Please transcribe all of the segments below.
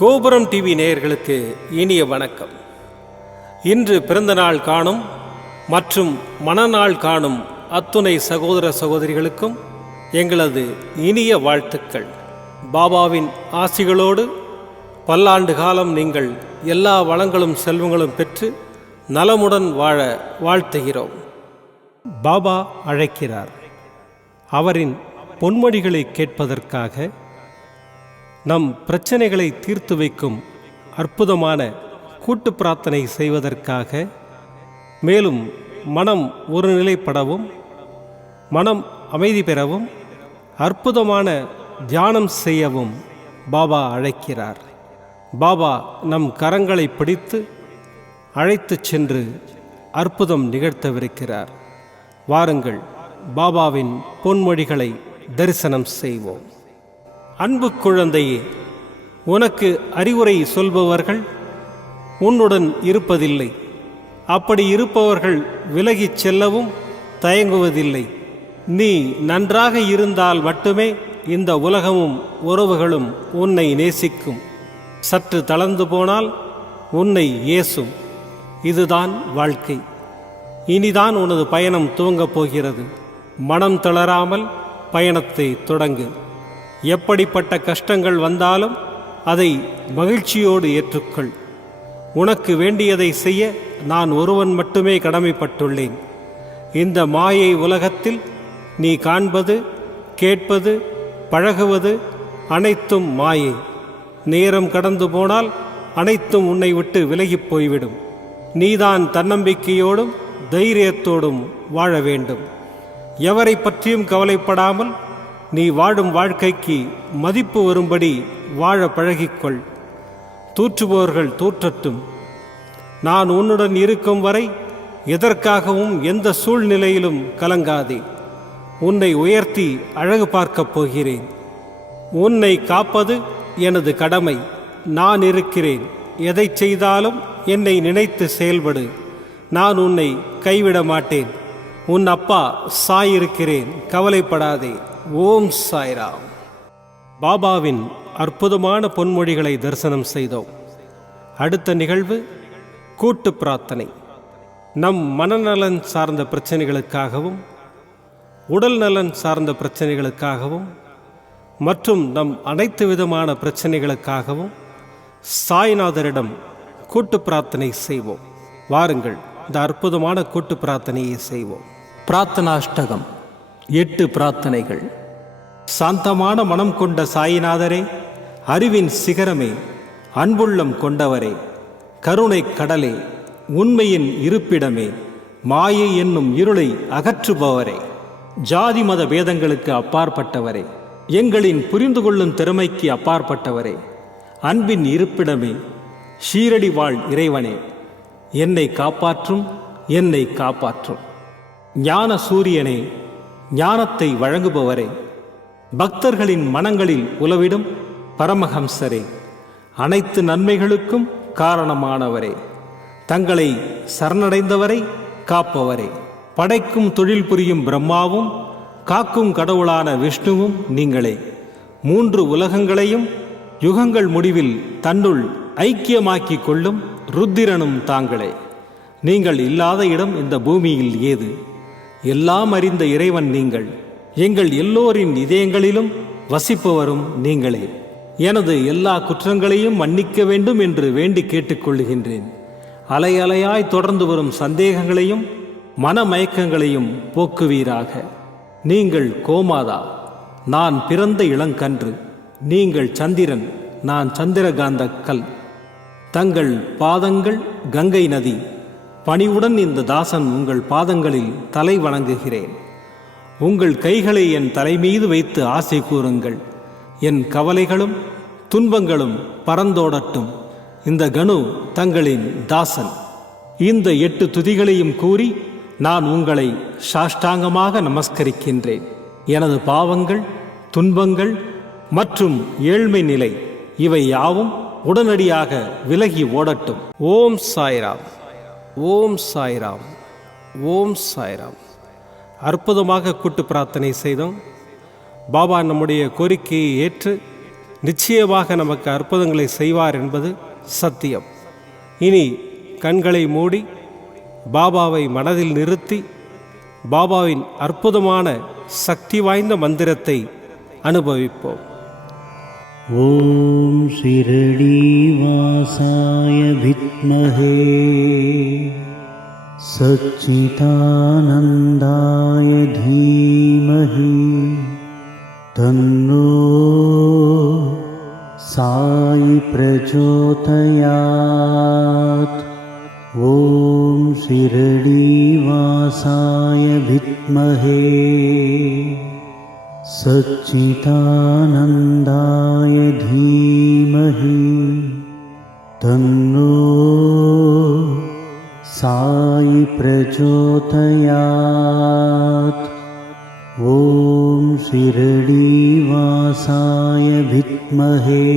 கோபுரம் டிவி நேயர்களுக்கு இனிய வணக்கம். இன்று பிறந்தநாள் காணும் மற்றும் மணநாள் காணும் அத்துணை சகோதர சகோதரிகளுக்கும் எங்களது இனிய வாழ்த்துக்கள். பாபாவின் ஆசிகளோடு பல்லாண்டு காலம் நீங்கள் எல்லா வளங்களும் செல்வங்களும் பெற்று நலமுடன் வாழ வாழ்த்துகிறோம். பாபா அழைக்கிறார். அவரின் பொன்மொழிகளை கேட்பதற்காக, நம் பிரச்சனைகளை தீர்த்து வைக்கும் அற்புதமான கூட்டு பிரார்த்தனை செய்வதற்காக, மேலும் மனம் ஒருநிலைப்படவும் மனம் அமைதி பெறவும் அற்புதமான தியானம் செய்யவும் பாபா அழைக்கிறார். பாபா நம் கரங்களை பிடித்து அழைத்து சென்று அற்புதம் நிகழ்த்தவிருக்கிறார். வாருங்கள், பாபாவின் பொன்மொழிகளை தரிசனம் செய்வோம். அன்பு குழந்தையே, உனக்கு அறிவுரை சொல்பவர்கள் உன்னுடன் இருப்பதில்லை. அப்படி இருப்பவர்கள் விலகிச் செல்லவும் தயங்குவதில்லை. நீ நன்றாக இருந்தால் மட்டுமே இந்த உலகமும் உறவுகளும் உன்னை நேசிக்கும். சற்று தளர்ந்து போனால் உன்னை ஏசும். இதுதான் வாழ்க்கை. இனிதான் உனது பயணம் துவங்கப் போகிறது. மனம் தளராமல் பயணத்தை தொடங்கு. எப்படிப்பட்ட கஷ்டங்கள் வந்தாலும் அதை மகிழ்ச்சியோடு ஏற்றுக்கொள். உனக்கு வேண்டியதை செய்ய நான் ஒருவன் மட்டுமே கடமைப்பட்டுள்ளேன். இந்த மாயை உலகத்தில் நீ காண்பது, கேட்பது, பழகுவது அனைத்தும் மாயை. நேரம் கடந்து போனால் அனைத்தும் உன்னை விட்டு விலகிப் போய்விடும். நீதான் தன்னம்பிக்கையோடும் தைரியத்தோடும் வாழ வேண்டும். எவரை பற்றியும் கவலைப்படாமல் நீ வாழும் வாழ்க்கைக்கு மதிப்பு வரும்படி வாழ பழகிக்கொள். தூற்றுபவர்கள் தூற்றட்டும். நான் உன்னுடன் இருக்கும் வரை எதற்காகவும் எந்த சூழ்நிலையிலும் கலங்காதே. உன்னை உயர்த்தி அழகு பார்க்கப் போகிறேன். உன்னை காப்பது எனது கடமை. நான் இருக்கிறேன். எதை செய்தாலும் என்னை நினைத்து செயல்படு. நான் உன்னை கைவிட மாட்டேன். உன் அப்பா சாய் இருக்கிறேன், கவலைப்படாதே. ஓம் சாய்ராம். பாபாவின் அற்புதமான பொன்மொழிகளை தரிசனம் செய்தோம். அடுத்த நிகழ்வு கூட்டு பிரார்த்தனை. நம் மனநலன் சார்ந்த பிரச்சனைகளுக்காகவும் உடல் நலன் சார்ந்த பிரச்சனைகளுக்காகவும் மற்றும் நம் அனைத்து விதமான பிரச்சனைகளுக்காகவும் சாய்நாதரிடம் கூட்டு பிரார்த்தனை செய்வோம். வாருங்கள், இந்த அற்புதமான கூட்டு பிரார்த்தனையை செய்வோம். பிரார்த்தனாஷ்டகம். 8 பிரார்த்தனைகள். சாந்தமான மனம் கொண்ட சாயிநாதரே, அறிவின் சிகரமே, அன்புள்ளம் கொண்டவரே, கருணை கடலே, உண்மையின் இருப்பிடமே, மாயை என்னும் இருளை அகற்றுபவரே, ஜாதி மத பேதங்களுக்கு அப்பாற்பட்டவரே, எங்களின் புரிந்து கொள்ளும் திறமைக்கு அப்பாற்பட்டவரே, அன்பின் இருப்பிடமே, ஷீரடி வாழ் இறைவனே, என்னை காப்பாற்றும், என்னை காப்பாற்றும். ஞான சூரியனே, ஞானத்தை வழங்குபவரே, பக்தர்களின் மனங்களில் உலவிடும் பரமஹம்சரே, அனைத்து நன்மைகளுக்கும் காரணமானவரே, தங்களை சரணடைந்தவரை காப்பவரே, படைக்கும் தொழில் புரியும் பிரம்மாவும் காக்கும் கடவுளான விஷ்ணுவும் நீங்களே. 3 உலகங்களையும் யுகங்கள் முடிவில் தன்னுள் ஐக்கியமாக்கிக் கொள்ளும் ருத்திரனும் தாங்களே. நீங்கள் இல்லாத இடம் இந்த பூமியில் ஏது? எல்லாம் அறிந்த இறைவன் நீங்கள். எங்கள் எல்லோரின் இதயங்களிலும் வசிப்பவரும் நீங்களே. எனது எல்லா குற்றங்களையும் மன்னிக்க வேண்டும் என்று வேண்டி கேட்டுக்கொள்ளுகின்றேன். அலை அலையாய் தொடர்ந்து வரும் சந்தேகங்களையும் மனமயக்கங்களையும் போக்குவீராக. நீங்கள் கோமாதா, நான் பிறந்த இளங்கன்று. நீங்கள் சந்திரன், நான் சந்திரகாந்த கல். தங்கள் பாதங்கள் கங்கை நதி. பணிவுடன் இந்த தாசன் உங்கள் பாதங்களில் தலை வணங்குகிறேன். உங்கள் கைகளை என் தலைமீது வைத்து ஆசை கூறுங்கள். என் கவலைகளும் துன்பங்களும் பறந்தோடட்டும். இந்த கணு தங்களின் தாசன். இந்த 8 துதிகளையும் கூறி நான் உங்களை சாஷ்டாங்கமாக நமஸ்கரிக்கின்றேன். எனது பாவங்கள், துன்பங்கள் மற்றும் ஏழ்மை நிலை இவை யாவும் உடனடியாக விலகி ஓடட்டும். ஓம் சாய்ராம். ஓம் சாய்ராம். ஓம் சாய்ராம். அற்புதமாக கூட்டு பிரார்த்தனை செய்தோம். பாபா நம்முடைய கோரிக்கையை ஏற்று நிச்சயமாக நமக்கு அற்புதங்களை செய்வார் என்பது சத்தியம். இனி கண்களை மூடி பாபாவை மனதில் நிறுத்தி பாபாவின் அற்புதமான சக்தி வாய்ந்த மந்திரத்தை அனுபவிப்போம். ஓம் ஷிரடி வாசாய வித்மஹே சச்சிதானந்தாய தீமஹி தன்னோ சாயி பிரச்சோதயாத். ஓம் ஷிரடி வாசாய வித்மஹே சச்சிதானந்தாய தீமஹி தன்னோ சாயி பிரச்சோதயாத். ஓம் ஷிரடி வாசாய வித்மஹே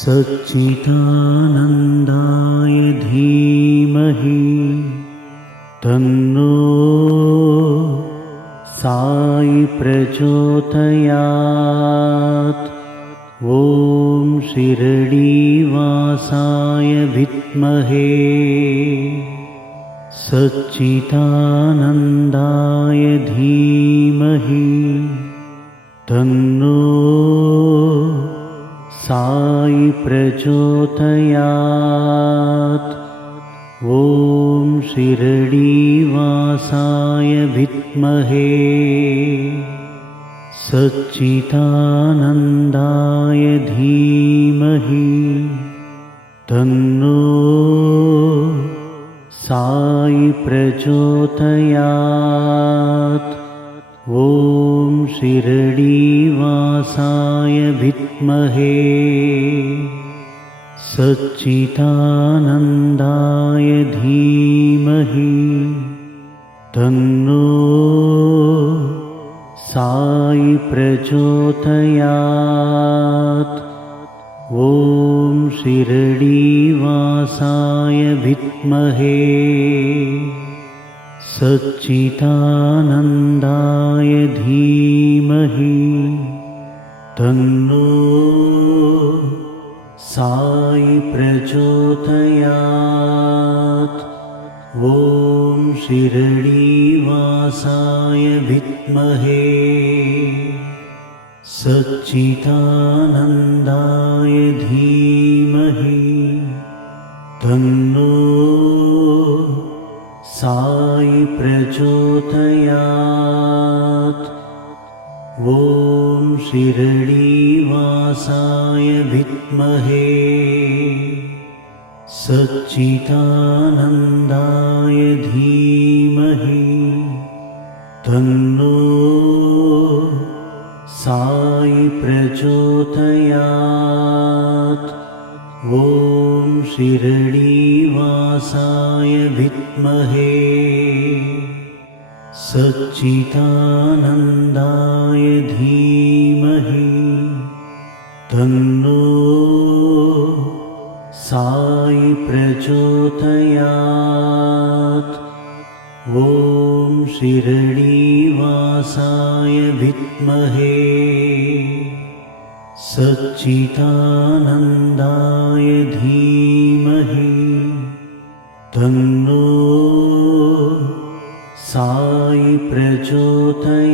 சச்சிதானந்தாய தீமஹி தன்னோ சாயி பிரச்சோதயாத். ஓம் ஷிரடி வாசாய வித்மஹே சச்சிதானந்தாய தீமஹி தன்னோ சாயி பிரச்சோதயாத். ஓம் ஷிரடி வாசாய வித்மஹே சச்சிதானந்தாய தீமஹி தன்னோ சாயி பிரச்சோதயாத். ஓம் ஷிரடி வாசாய வித்மஹே சச்சிதானந்தாய தீமஹி தன்னோ சாயி பிரச்சோதயாத். ஓம் ஷிரடி வாசாய வித்மஹே சச்சிதானந்தாய தீமஹி தன்னோ சாயி பிரச்சோதயாத். ஓம் ஷிரடி வாசாய வித்மஹே சச்சிதானந்தாய தீமஹி தன்னோ சாயி பிரச்சோதயாத். ஓம் ஷிரடி வாசாய வித்மஹே சச்சிதானந்தாய தீமஹி தன்னோ சாயி பிரச்சோதயாத். ஓம் ஷிரடி வாசாய வித்மஹே சச்சிதானந்தாய தீமஹி தன்னோ சாயி பிரச்சோதயாத். ஓம் ஷிரடி வாசாய வித்மஹே சச்சிதானந்தாய தீமஹி தன்னோ சாயி பிரச்சோதயாத்.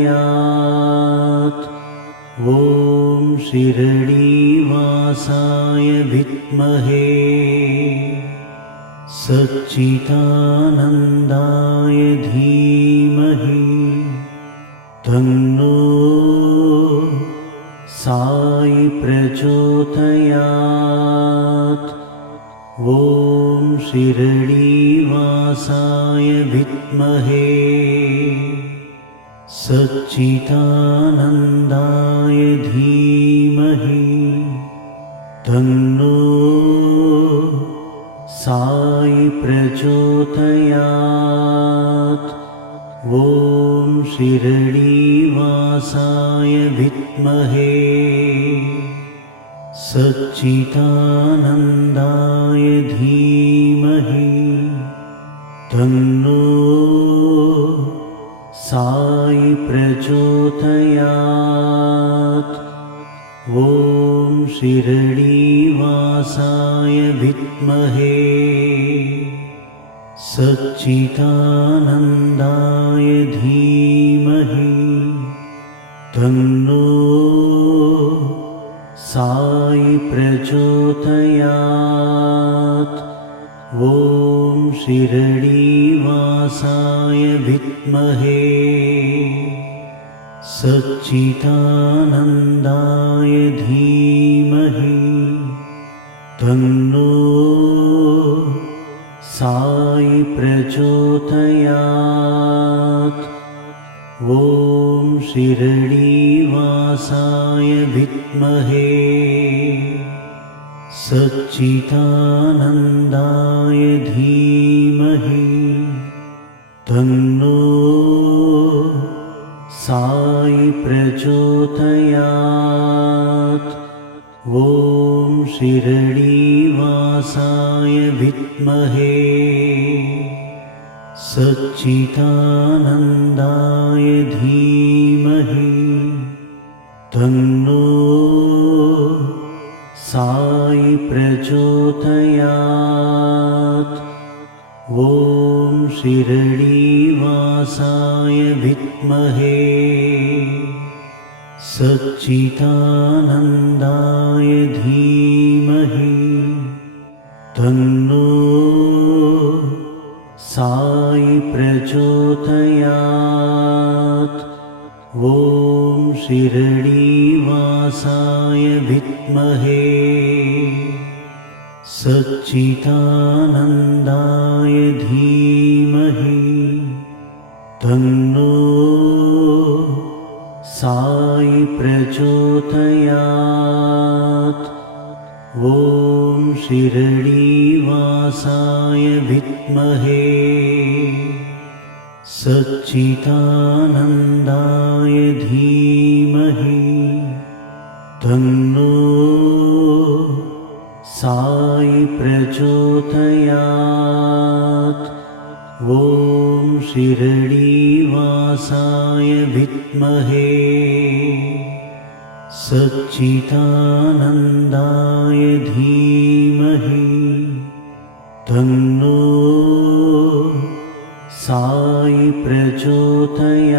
ஓம் ஷிரடி வாசாய வித்மஹே சச்சிதானந்தாய தீமஹி தன்னோ சாயி பிரச்சோதயாத். ஓம் ஷிரடி வாசாய வித்மஹே சச்சிதானந்தாய தீமஹி தன்னோ சாயி பிரச்சோதயாத். ஓம் ஷிரடி வாசாய வித்மஹே சச்சிதானந்தாய தீமஹி தன்னோ சாயி பிரச்சோதயாத். ॐ शिरडीवासाय विद्महे सच्चिदानन्दाय धीमहि तन्नो साई प्रचोदयात्। ॐ शिरडीवासाय विद्महे सच्चिदानन्दाय धीमहि तन्नो साई प्रचोदयात्। ॐ शिरडीवासाय विद्महे सच्चिदानन्दाय धीमहि तन्नो साई प्रचोदयात्। ॐ शिरडीवासाय विद्महे सच्चिदानन्दाय धीमहि तन्नो साई प्रचोदयात्। ॐ शिरडीवासाय विद्महे सच्चिदानन्दाय धीमहि तन्नो साई प्रचोदयात्। ॐ शिरडीवासाय विद्महे सच्चिदानन्दाय धीमहि तन्नो साई प्रचोदयात्। ॐ शिरडीवासाय विद्महे सच्चिदानन्दाय धीमहि तन्नो साई प्रचोदयात्। ॐ शिरडीवासाय विद्महे सच्चिदानन्दाय धीमहि तन्नो साई प्रचोदयात्।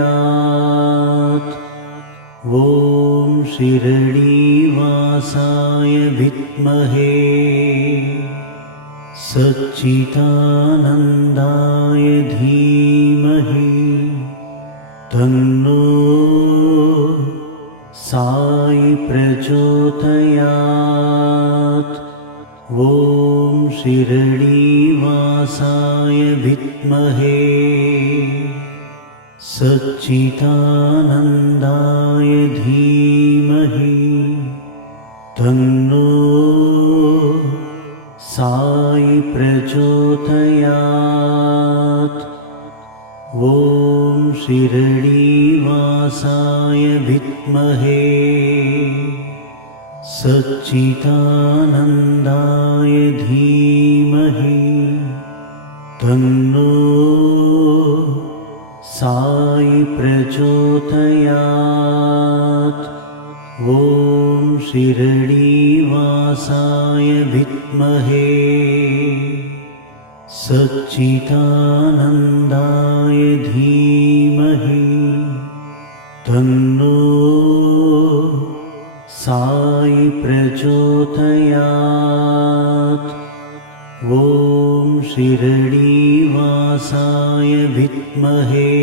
ॐ शिरडीवासाय विद्महे सच्चिदानन्दाय धीमहि तन्नो साई प्रचोदयात्। ॐ शिरडीवासाय विद्महे सच्चिदानन्दाय धीमहि तन्नो साई प्रचोदयात्। ॐ शिरडीवासाय विद्महे सच्चिदानन्दाय धीमहि तन्नो साई प्रचोदयात्। ॐ शिरडीवासाय विद्महे सच्चिदानन्दाय धीमहि तन्नो साई प्रचोदयात्। ॐ शिरडीवासाय विद्महे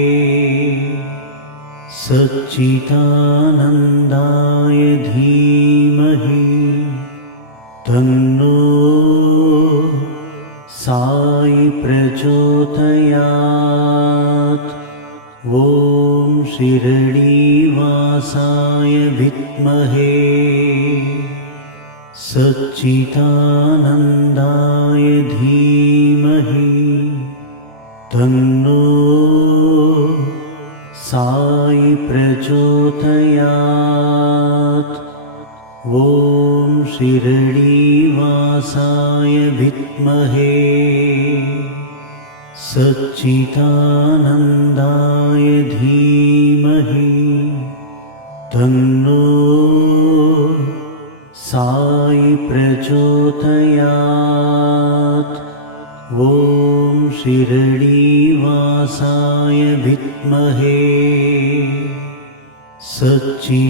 सच्चिदानन्दाय धीमहि तन्नो साई प्रचोदयात्। ॐ शिरडीवासाय विद्महे सच्चिदानन्दाय धीमहि तन्नो साई प्रचोदयात्। ॐ शिरडीवासाय विद्महे सच्चिदानन्दाय धीमहि तन्नो साई प्रचोदयात्। ॐ शिरडीवासाय विद्महे सच्चिदानन्दाय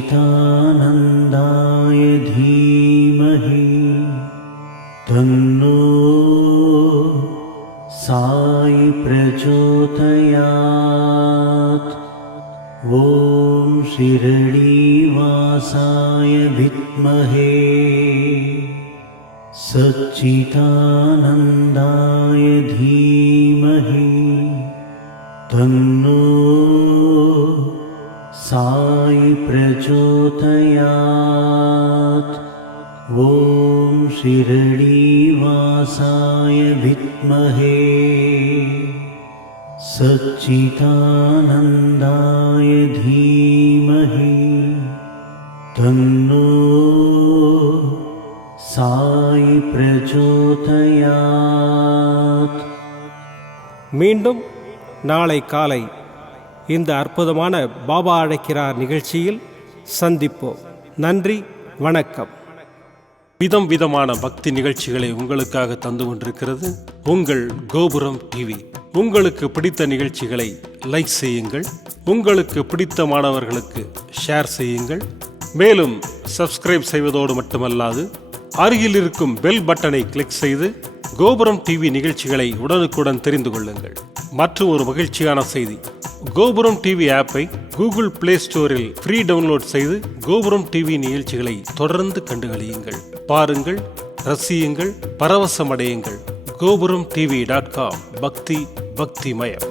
धीमहि तन्नो साई प्रचोदयात्। ॐ शिरडीवासाय विद्महे सच्चिदानन्दाय धीमहि तन्नो साई प्रचोदयात्। ॐ शिरडीवासाय विद्महे सच्चिदानन्दाय धीमहि तन्नो साई प्रचोदयात्। மீண்டும் நாளை காலை இந்த அற்புதமான பாபா அழைக்கிறார் நிகழ்ச்சியில் சந்திப்போம். நன்றி, வணக்கம். விதம் விதமான பக்தி நிகழ்ச்சிகளை உங்களுக்காக தந்து கொண்டிருக்கிறது உங்கள் கோபுரம் டிவி. உங்களுக்கு பிடித்த நிகழ்ச்சிகளை லைக் செய்யுங்கள், உங்களுக்கு பிடித்த மாணவர்களுக்கு ஷேர் செய்யுங்கள். மேலும் சப்ஸ்கிரைப் செய்வதோடு மட்டுமல்லாது அருகில் இருக்கும் பெல் பட்டனை கிளிக் செய்து கோபுரம் டிவி நிகழ்ச்சிகளை உடனுக்குடன் தெரிந்து கொள்ளுங்கள். மற்றும் ஒரு மகிழ்ச்சியான செய்தி, கோபுரம் டிவி ஆப்பை கூகுள் பிளே ஸ்டோரில் ஃப்ரீ டவுன்லோட் செய்து கோபுரம் டிவி நிகழ்ச்சிகளை தொடர்ந்து கண்டுகளியுங்கள், பாருங்கள், ரசியுங்கள், பரவசமடையுங்கள். gopuramtv.com பக்தி பக்திமயம்.